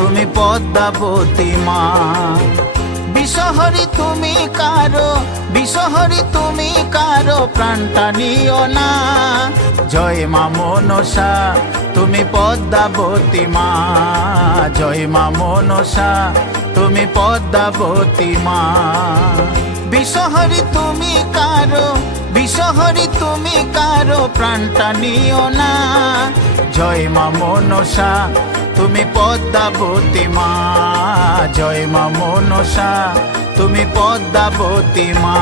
তুমি পদ্মাবতী মা। বিষহরি তুমি কারো, বিষহরি তুমি কারো প্রাণটা নিও না। জয় মা মনসা তুমি পদ্মাবতী মা, জয় মা মনসা তুমি পদ্মাবতী মা। বিষহরি তুমি কারো, বিষহরি তুমি কারো প্রাণটা নিও না। জয় মা মনসা তুমি পদ্মাবতী মা, জয় মা মনসা তুমি পদ্মাবতী মা।